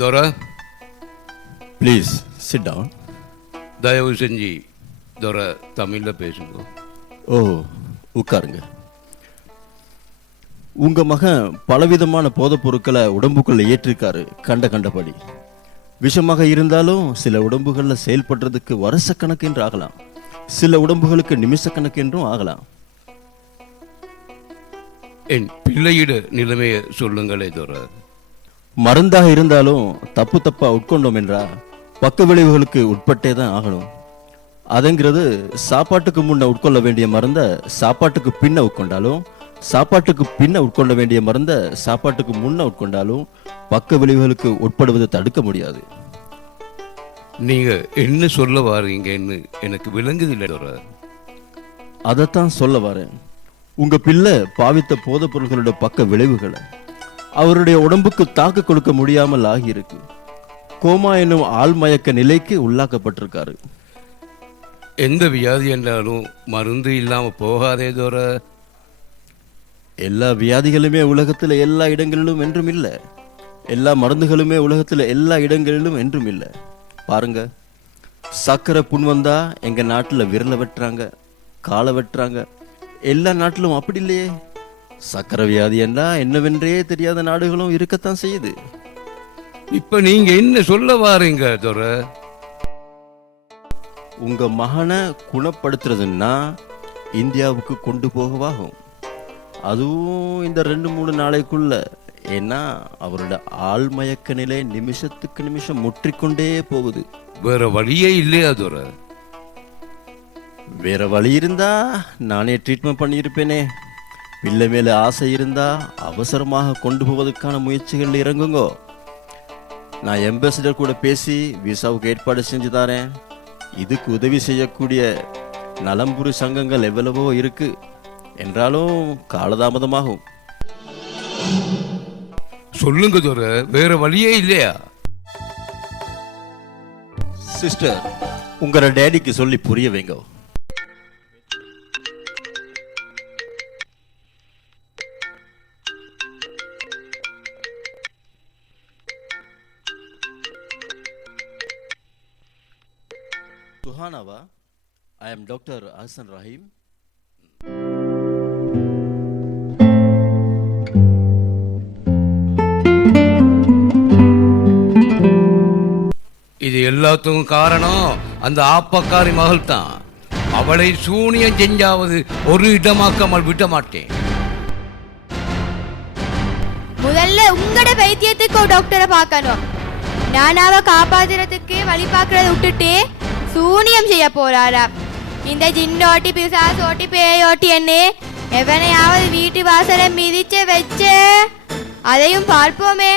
Dora, please sit down. தயவு செஞ்சு Dora தமிழில் பேசுங்க. ஓ, உட்காருங்க. உங்க மகன் பலவிதமான போதைப் பொருட்களை உடம்புக்குள்ள ஏற்றிருக்காரு கண்டபடி. விஷமாக இருந்தாலும் சில உடம்புகள்ல செயல்படுறதுக்கு வருஷக்கணக்கென்று ஆகலாம், சில உடம்புகளுக்கு நிமிஷக்கணக்கென்றும் ஆகலாம். என் பிள்ளையிட நிலைமையை சொல்லுங்களே Dora. மருந்தாக இருந்தாலும் தப்பா உட்கொண்டோம் என்றா பக்க விளைவுகளுக்கு உட்பட்டே தான் ஆகணும். அதுங்கிறது சாப்பாட்டுக்கு முன்ன உட்கொள்ள வேண்டிய மருந்த சாப்பாட்டுக்கு பின்ன உட்கொண்டாலும், சாப்பாட்டுக்கு பின்ன உட்கொள்ள வேண்டிய மருந்த சாப்பாட்டுக்கு முன்ன உட்கொண்டாலும் பக்க விளைவுகளுக்கு உட்படுவதை தடுக்க முடியாது. நீங்க என்ன சொல்ல வாரீங்கன்னு எனக்கு விளங்குதில்லை. அதைத்தான் சொல்ல வரேன். உங்க பிள்ளை பாவித்த போதைப் பொருட்களோட பக்க விளைவுகளை அவருடைய உடம்புக்கு தாக்கு கொடுக்க முடியாமல் ஆகியிருக்கு. கோமா என்னும் ஆழ்மயக்க நிலைக்கு உள்ளாக்கப்பட்டிருக்காரு. எந்த வியாதி என்றாலும் மருந்து இல்லாம போகாதே Dora. எல்லா வியாதிகளுமே உலகத்துல எல்லா இடங்களிலும் என்றும் இல்லை, எல்லா மருந்துகளுமே உலகத்துல எல்லா இடங்களிலும் என்றும் இல்லை. பாருங்க, சக்கரை புண் வந்தா எங்க நாட்டுல விரலை வெட்டுறாங்க, காலை வெட்டுறாங்க. எல்லா நாட்டிலும் அப்படி இல்லையே. சக்கரை வியாதி என்றா என்னவென்றே தெரியாத நாடுகளும் இருக்கத்தான் செய்யுது. இப்ப நீங்க என்ன சொல்ல வாரீங்க Dora? உங்க மகனை குணப்படுத்துறதுன்னா இந்தியாவுக்கு கொண்டு போகவாகும். அதுவும் இந்த 2-3 நாளைக்குள்ள. ஏன்னா அவரோட ஆழ்மயக்க நிலை நிமிஷத்துக்கு நிமிஷம் முற்றிக்கொண்டே போகுது. வேற வழியே இல்லையா Dora? வேற வழி இருந்தா நானே ட்ரீட்மெண்ட் பண்ணியிருப்பேனே. பிள்ளை மேல ஆசை இருந்தா அவசரமாக கொண்டு போவதற்கான முயற்சிகள் இறங்குங்கோ. நான் எம்பசிடர் கூட பேசி விசாவுக்கு ஏற்பாடு செஞ்சு தரேன். இதுக்கு உதவி செய்யக்கூடிய நலம்புரி சங்கங்கள் எவ்வளவோ இருக்கு. என்றாலும் காலதாமதமாகும். சொல்லுங்க Dora, வேற வழியே இல்லையா? சிஸ்டர், உங்களோட டேடிக்கு சொல்லி புரிய வைங்க. Suhanava, I am Dr. Hassan Rahim. இது எல்லாத்துக்கும் காரணம் அந்த ஆப்பக்காரி மகள் தான். அவளை சூனியம் செஞ்சாவது ஒரு இடமாக்காமல் விட மாட்டேன். முதல்ல உங்களோட வைத்தியத்துக்கு டாக்டரை பார்க்கணும். நான் அவ காப்பாத்துறதுக்கு வழி பார்க்கறத விட்டுட்டு சூனியம் செய்ய போறாரா? இந்த ஜின்னோட்டி பிசாசோட்டி பேயோட்டி என்ன எவனையாவது வீட்டு வாசலை மிதிச்சு வச்சு அதையும் பார்ப்போமே.